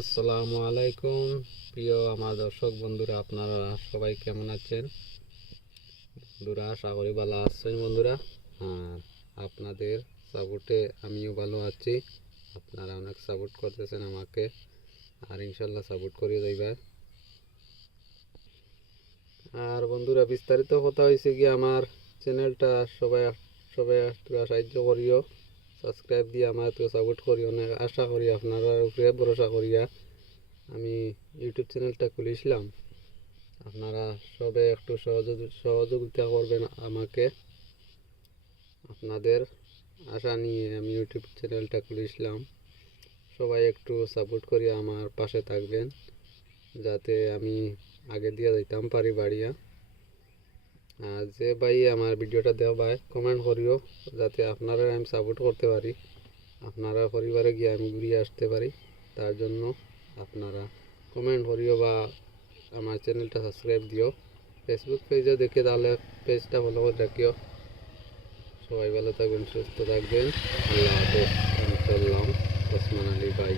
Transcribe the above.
আসসালামু আলাইকুম প্রিয় আমার দর্শক বন্ধুরা, আপনারা সবাই কেমন আছেন? বন্ধুরা, আশা করি ভালো আছেন বন্ধুরা। আর আপনাদের সাপোর্টে আমিও ভালো আছি। আপনারা অনেক সাপোর্ট করতেছেন আমাকে, আর ইনশাল্লাহ সাপোর্ট করিয়ে যাইবা। আর বন্ধুরা, বিস্তারিত কথা হয়েছে কি, আমার চ্যানেলটা সবাই সবাই একটু সাহায্য করিও, সাবস্ক্রাইব দিয়ে আমার একটু সাপোর্ট করিও। অনেক আশা করি আপনারা উপরে ভরসা করিয়া আমি ইউটিউব চ্যানেলটা খুলেছিলাম। আপনারা সবাই একটু সহযোগিতা করবেন আমাকে। আপনাদের আশা নিয়ে আমি ইউটিউব চ্যানেলটা খুলেছিলাম। সবাই একটু সাপোর্ট করি আমার পাশে থাকবেন, যাতে আমি আগে দিয়ে যাইতাম পারি বাড়িয়া। আর যে ভাই আমার ভিডিওটা দেওয়া ভাই কমেন্ট করিও, যাতে আপনারা আমি সাপোর্ট করতে পারি, আপনারা পরিবারে গিয়ে আমি ঘুরিয়ে আসতে পারি। তার জন্য আপনারা কমেন্ট করিও বা আমার চ্যানেলটা সাবস্ক্রাইব দিও। ফেসবুক পেজে দেখে তাহলে পেজটা ফলো করে রাখিও। সবাই ভালো থাকবেন, সুস্থ থাকবেন। আল্লাহ হাফেজ। আমি চললাম, ওসমান আলী ভাই।